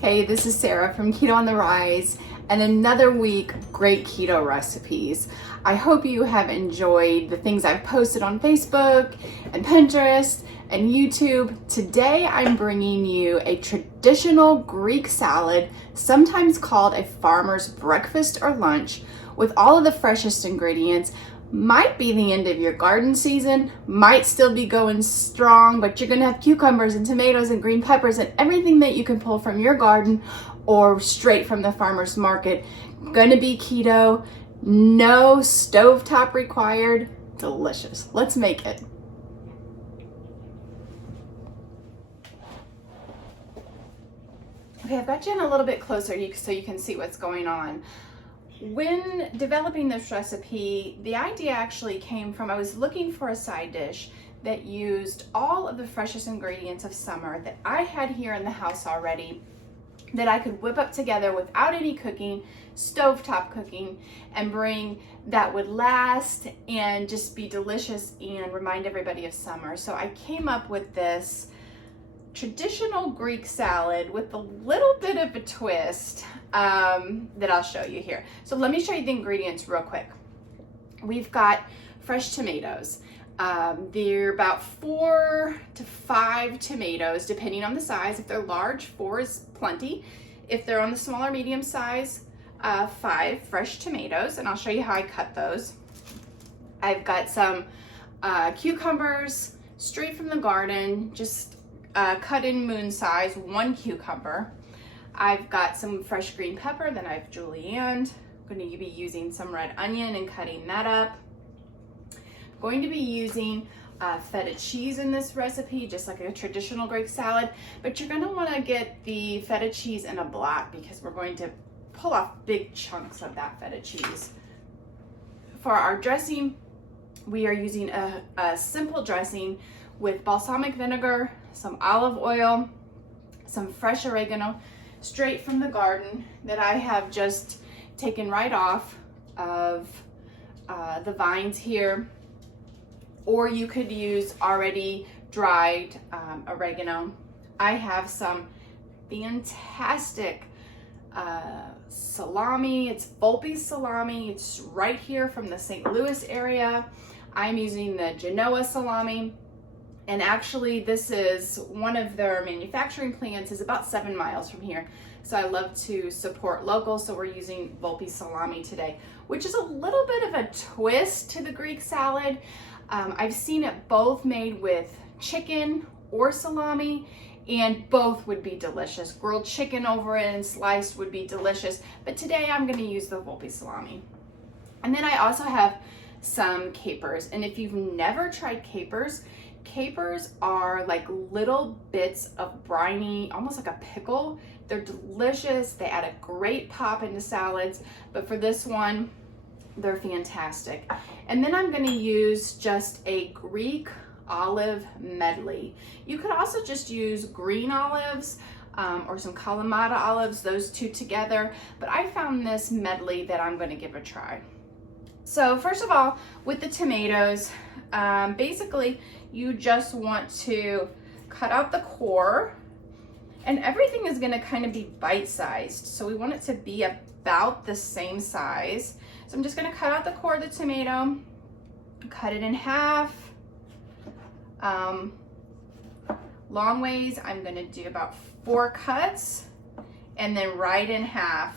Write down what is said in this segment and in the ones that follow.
Hey, this is Sarah from Keto on the Rise, and another week, great keto recipes. I hope you have enjoyed the things I've posted on Facebook and Pinterest and YouTube. Today, I'm bringing you a traditional Greek salad, sometimes called a farmer's breakfast or lunch, with all of the freshest ingredients. Might be the end of your garden season, might still be going strong, but you're gonna have cucumbers and tomatoes and green peppers and everything that you can pull from your garden or straight from the farmer's market. Gonna be keto, no stovetop required, delicious. Let's make it. Okay, I've got you in a little bit closer so you can see what's going on. When developing this recipe, the idea actually came from, I was looking for a side dish that used all of the freshest ingredients of summer that I had here in the house already, that I could whip up together without any cooking, stovetop cooking, and bring that would last and just be delicious and remind everybody of summer. So I came up with this traditional Greek salad with a little bit of a twist that I'll show you here. So let me show you the ingredients real quick. We've got fresh tomatoes. They're about 4 to 5 tomatoes, depending on the size. If they're large, 4 is plenty. If they're on the smaller, medium size, 5 fresh tomatoes, and I'll show you how I cut those. I've got some cucumbers straight from the garden, just cut in moon size, 1 cucumber. I've got some fresh green pepper that I've julienned. I'm going to be using some red onion and cutting that up. I'm going to be using feta cheese in this recipe, just like a traditional Greek salad, but you're going to want to get the feta cheese in a block because we're going to pull off big chunks of that feta cheese. For our dressing, we are using a simple dressing with balsamic vinegar, some olive oil, some fresh oregano, straight from the garden that I have just taken right off of the vines here. Or you could use already dried oregano. I have some fantastic salami. It's Volpe salami. It's right here from the St. Louis area. I'm using the Genoa salami. And actually, this is one of their manufacturing plants is about 7 miles from here. So I love to support local. So we're using Volpe salami today, which is a little bit of a twist to the Greek salad. I've seen it both made with chicken or salami, and both would be delicious. Grilled chicken over it and sliced would be delicious. But today I'm going to use the Volpe salami. And then I also have some capers. And if you've never tried capers, capers are like little bits of briny, almost like a pickle. They're delicious. They add a great pop into salads, but for this one, they're fantastic. And then I'm going to use just a Greek olive medley. You could also just use green olives or some Kalamata olives, those two together, but I found this medley that I'm going to give a try. So first of all, with the tomatoes, basically you just want to cut out the core, and everything is going to kind of be bite-sized. So we want it to be about the same size. So I'm just going to cut out the core of the tomato, cut it in half. Long ways, I'm going to do about 4 cuts, and then right in half.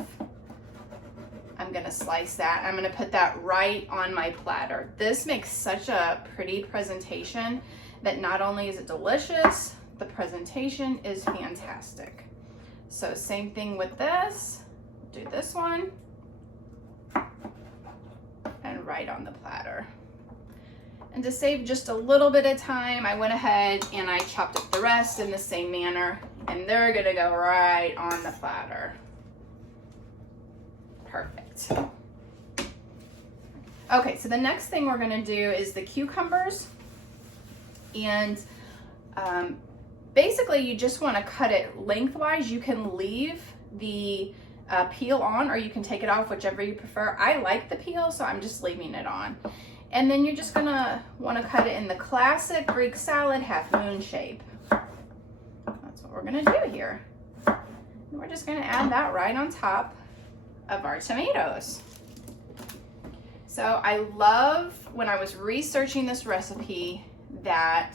I'm going to slice that. I'm going to put that right on my platter. This makes such a pretty presentation that not only is it delicious, the presentation is fantastic. So same thing with this. Do this one and right on the platter. And to save just a little bit of time, I went ahead and I chopped up the rest in the same manner, and they're going to go right on the platter. Perfect. Okay, so the next thing we're going to do is the cucumbers. And basically you just want to cut it lengthwise. You can leave the peel on, or you can take it off, whichever you prefer. I like the peel, so I'm just leaving it on. And then you're just gonna want to cut it in the classic Greek salad half moon shape. That's what we're gonna do here. And we're just gonna add that right on top of our tomatoes. So I love when I was researching this recipe that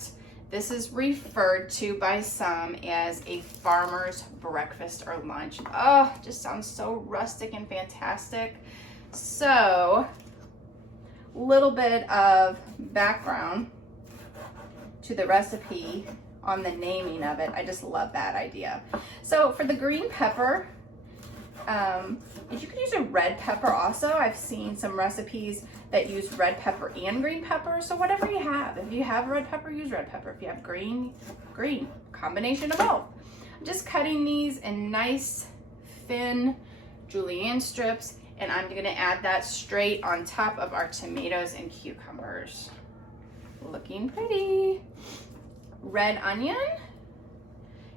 this is referred to by some as a farmer's breakfast or lunch. Oh, just sounds so rustic and fantastic. So, a little bit of background to the recipe on the naming of it. I just love that idea. So for the green pepper, if you could use a red pepper also. I've seen some recipes that use red pepper and green pepper. So whatever you have. If you have red pepper, use red pepper. If you have green, green. Combination of both. I'm just cutting these in nice, thin julienne strips, and I'm gonna add that straight on top of our tomatoes and cucumbers. Looking pretty. Red onion.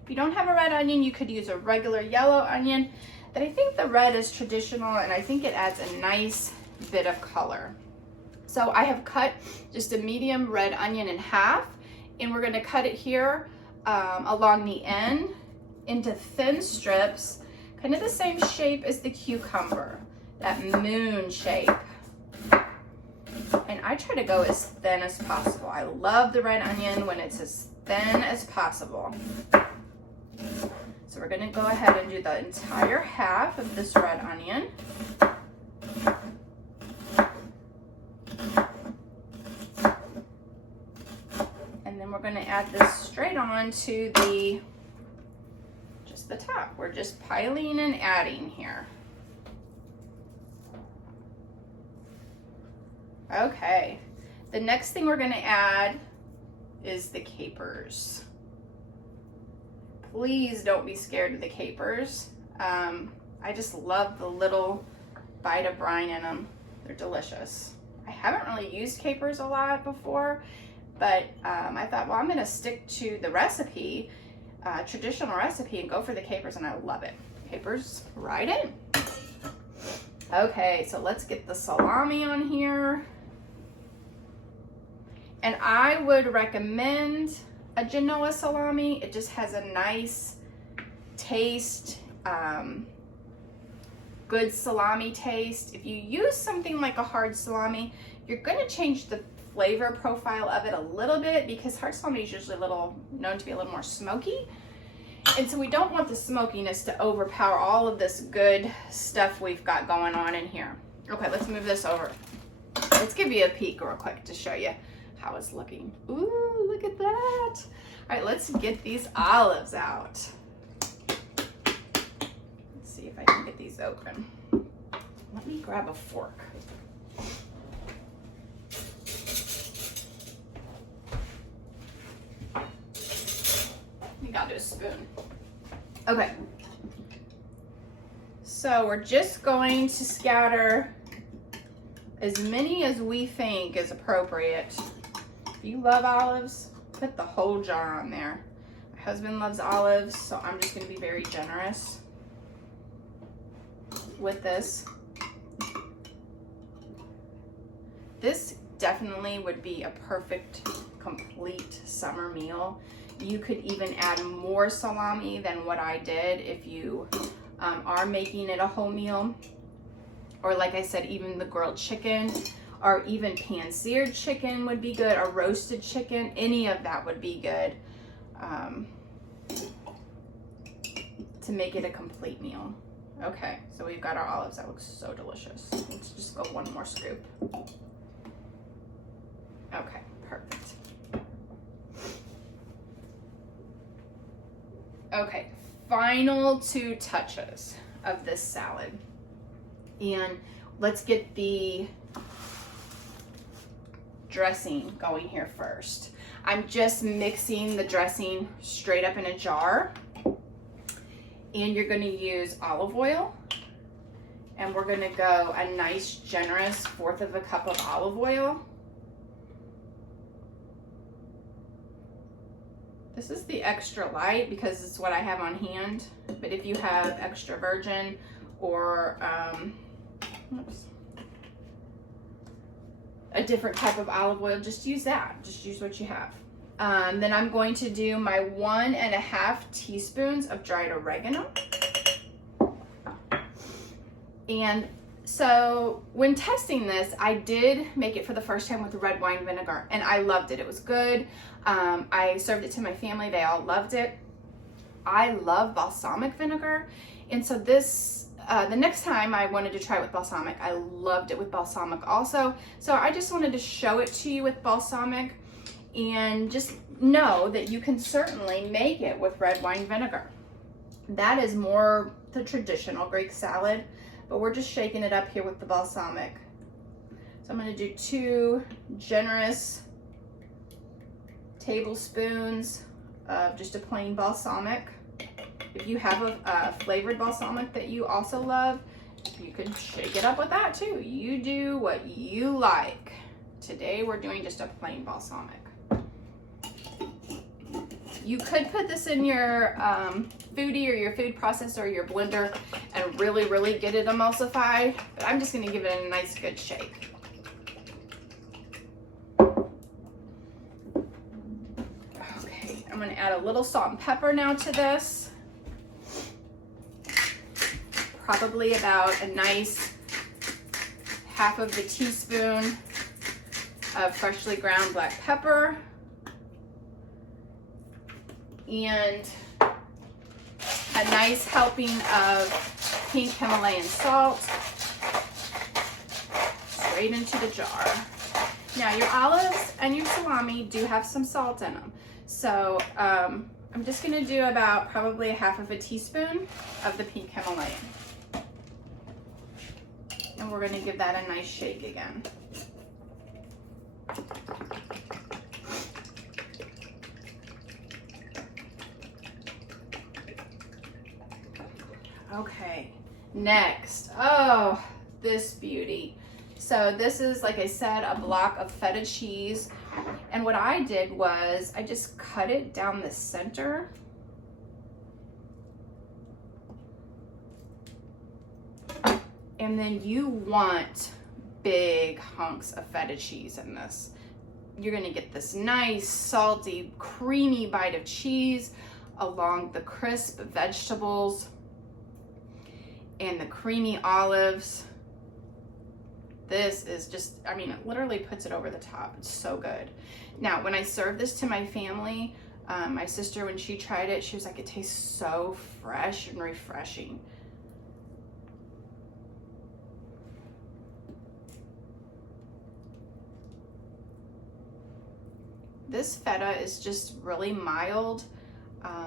If you don't have a red onion, you could use a regular yellow onion. But I think the red is traditional, and I think it adds a nice bit of color. So I have cut just a medium red onion in half, and we're gonna cut it here along the end into thin strips, kind of the same shape as the cucumber, that moon shape. And I try to go as thin as possible. I love the red onion when it's as thin as possible. So we're gonna go ahead and do the entire half of this red onion. And then we're gonna add this straight on to just the top. We're just piling and adding here. Okay, the next thing we're gonna add is the capers. Please don't be scared of the capers. I just love the little bite of brine in them. They're delicious. I haven't really used capers a lot before, but I thought, well, I'm gonna stick to the recipe, traditional recipe, and go for the capers, and I love it. Capers right in. Okay, so let's get the salami on here. And I would recommend a Genoa salami. It just has a nice taste, good salami taste. If you use something like a hard salami, you're gonna change the flavor profile of it a little bit, because hard salami is usually known to be a little more smoky. And so we don't want the smokiness to overpower all of this good stuff we've got going on in here. Okay, let's move this over. Let's give you a peek real quick to show you how it's looking. Ooh, look at that. All right, let's get these olives out. Let's see if I can get these open. Let me grab a fork. You got a spoon. Okay. So we're just going to scatter as many as we think is appropriate. If you love olives, put the whole jar on there. My husband loves olives, so I'm just gonna be very generous with this. This definitely would be a perfect, complete summer meal. You could even add more salami than what I did if you are making it a whole meal. Or like I said, even the grilled chicken, or even pan-seared chicken would be good, or roasted chicken, any of that would be good to make it a complete meal. Okay, so we've got our olives. That looks so delicious. Let's just go one more scoop. Okay, perfect. Okay, final 2 touches of this salad. And let's get the dressing going here first. I'm just mixing the dressing straight up in a jar. And you're gonna use olive oil. And we're gonna go a nice generous 1/4 of a cup of olive oil. This is the extra light because it's what I have on hand. But if you have extra virgin or a different type of olive oil, just use that. Just use what you have. Then I'm going to do my 1½ teaspoons of dried oregano. And so when testing this, I did make it for the first time with red wine vinegar, and I loved it. It was good. I served it to my family. They all loved it. I love balsamic vinegar. And so this, the next time I wanted to try it with balsamic, I loved it with balsamic also. So I just wanted to show it to you with balsamic, and just know that you can certainly make it with red wine vinegar. That is more the traditional Greek salad, but we're just shaking it up here with the balsamic. So I'm going to do 2 generous tablespoons of just a plain balsamic. If you have a flavored balsamic that you also love, you can shake it up with that too. You do what you like. Today we're doing just a plain balsamic. You could put this in your foodie or your food processor or your blender and really get it emulsified, but I'm just going to give it a nice good shake. Okay, I'm going to add a little salt and pepper now to this. Probably about a nice half of a teaspoon of freshly ground black pepper. And a nice helping of pink Himalayan salt straight into the jar. Now your olives and your salami do have some salt in them. So I'm just gonna do about probably a half of a teaspoon of the pink Himalayan. And we're gonna give that a nice shake again. Okay, next, oh, this beauty. So this is, like I said, a block of feta cheese. And what I did was I just cut it down the center. And then you want big hunks of feta cheese in this. You're gonna get this nice, salty, creamy bite of cheese along the crisp vegetables and the creamy olives. This is just, I mean, it literally puts it over the top. It's so good. Now, when I served this to my family, my sister, when she tried it, she was like, it tastes so fresh and refreshing. This feta is just really mild.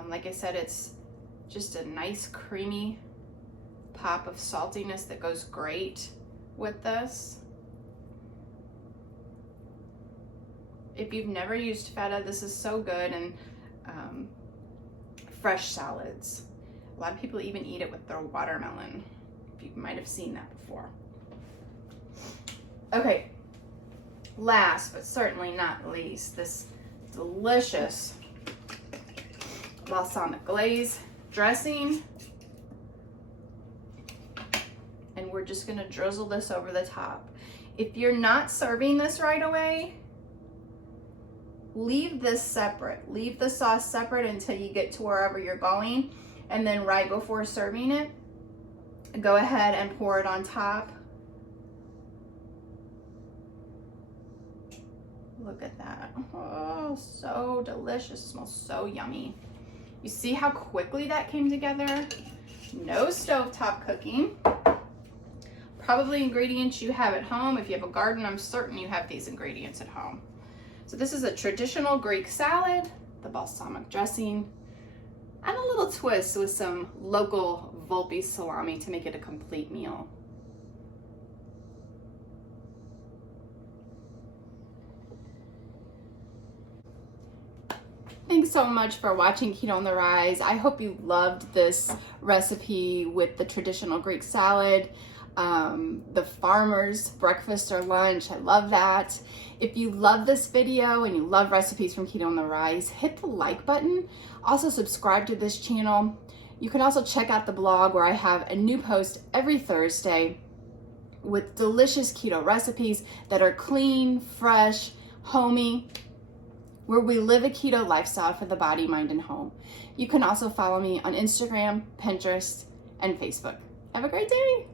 Like I said, it's just a nice creamy pop of saltiness that goes great with this. If you've never used feta, this is so good in fresh salads. A lot of people even eat it with their watermelon. You might have seen that before. Okay, last but certainly not least, this delicious balsamic glaze dressing. And we're just gonna drizzle this over the top. If you're not serving this right away, leave this separate. Leave the sauce separate until you get to wherever you're going. And then right before serving it, go ahead and pour it on top. Look at that. Oh, so delicious. It smells so yummy. You see how quickly that came together? No stovetop cooking. Probably ingredients you have at home. If you have a garden, I'm certain you have these ingredients at home. So this is a traditional Greek salad, the balsamic dressing, and a little twist with some local Volpe salami to make it a complete meal. Thanks so much for watching Keto on the Rise. I hope you loved this recipe with the traditional Greek salad. The farmer's breakfast or lunch, I love that. If you love this video and you love recipes from Keto on the Rise, hit the like button. Also subscribe to this channel. You can also check out the blog where I have a new post every Thursday with delicious keto recipes that are clean, fresh, homey, where we live a keto lifestyle for the body, mind, and home. You can also follow me on Instagram, Pinterest, and Facebook. Have a great day.